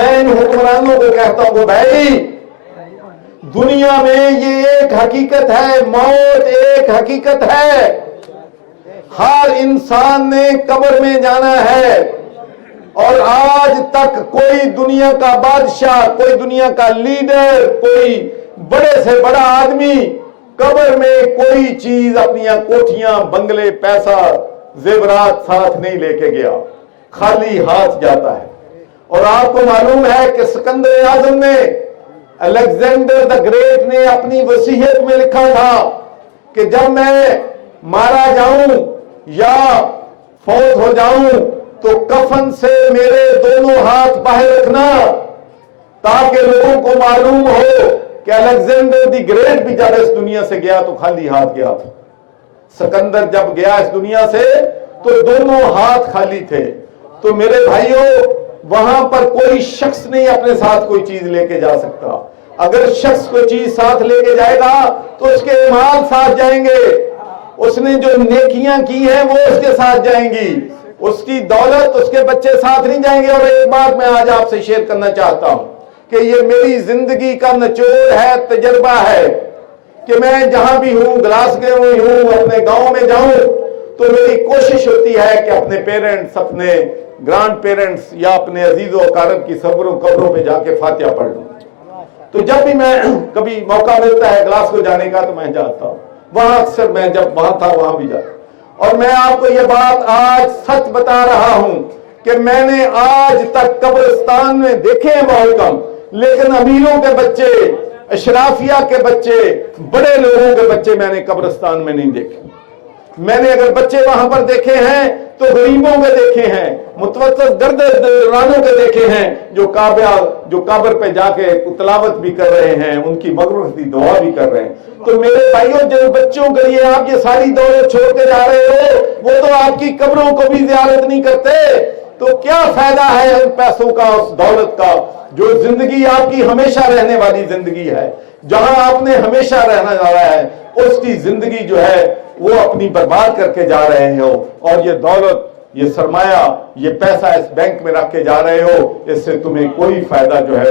میں ان حکمرانوں کو کہتا ہوں کہ بھائی دنیا میں یہ ایک حقیقت ہے، موت ایک حقیقت ہے، ہر انسان نے قبر میں جانا ہے، اور آج تک کوئی دنیا کا بادشاہ، کوئی دنیا کا لیڈر، کوئی بڑے سے بڑا آدمی قبر میں کوئی چیز اپنی کوٹھیاں، بنگلے، پیسہ، زیورات ساتھ نہیں لے کے گیا، خالی ہاتھ جاتا ہے۔ اور آپ کو معلوم ہے کہ سکندر اعظم نے، الیگزینڈر دا گریٹ نے اپنی وصیت میں لکھا تھا کہ جب میں مارا جاؤں یا فوت ہو جاؤں تو کفن سے میرے دونوں ہاتھ باہر رکھنا، تاکہ لوگوں کو معلوم ہو کہ الیگزینڈر دی گریٹ بھی جب اس دنیا سے گیا تو خالی ہاتھ گیا تھا۔ سکندر جب گیا اس دنیا سے تو دونوں ہاتھ خالی تھے۔ تو میرے بھائیوں، وہاں پر کوئی شخص نہیں اپنے ساتھ کوئی چیز لے کے جا سکتا۔ اگر شخص کوئی چیز ساتھ لے کے جائے گا تو اس کے اعمال ساتھ جائیں گے، اس نے جو نیکیاں کی ہیں وہ اس کے ساتھ جائیں گی، اس کی دولت، اس کے بچے ساتھ نہیں جائیں گے۔ اور ایک بات میں آج آپ سے شیئر کرنا چاہتا ہوں کہ یہ میری زندگی کا نچوڑ ہے، تجربہ ہے، کہ میں جہاں بھی ہوں، گلاسگو میں ہوں، اپنے گاؤں میں جاؤں، تو میری کوشش ہوتی ہے کہ اپنے پیرنٹس، اپنے گرانڈ پیرنٹس یا اپنے عزیز و اقارب کی قبروں پہ جا کے فاتحہ پڑھ لوں۔ تو جب بھی میں کبھی موقع ملتا ہے گلاسگو جانے کا تو میں جاتا ہوں وہاں، اکثر میں جب وہاں تھا وہاں بھی جاتا ہوں۔ اور میں آپ کو یہ بات آج سچ بتا رہا ہوں کہ میں نے آج تک قبرستان میں دیکھے ہیں بہت کم، لیکن امیروں کے بچے، اشرافیہ کے بچے، بڑے لوگوں کے بچے میں نے قبرستان میں نہیں دیکھے۔ میں نے اگر بچے وہاں پر دیکھے ہیں تو غریبوں کے دیکھے ہیں، متوسط دردانوں کے دیکھے ہیں، جو قبر پہ جا کے تلاوت بھی کر رہے ہیں، ان کی مغفرت کی دعا بھی کر رہے ہیں۔ تو میرے بھائیوں، جن بچوں کے لیے آپ یہ ساری دولت چھوڑ کے جا رہے ہو، وہ تو آپ کی قبروں کو بھی زیارت نہیں کرتے، تو کیا فائدہ ہے ان پیسوں کا، اس دولت کا؟ جو زندگی آپ کی ہمیشہ رہنے والی زندگی ہے، جہاں آپ نے ہمیشہ رہنا جا رہا ہے، اس کی زندگی جو ہے وہ اپنی برباد کر کے جا رہے ہو، اور یہ دولت، یہ سرمایہ، یہ پیسہ اس بینک میں رکھ کے جا رہے ہو، اس سے تمہیں کوئی فائدہ جو ہے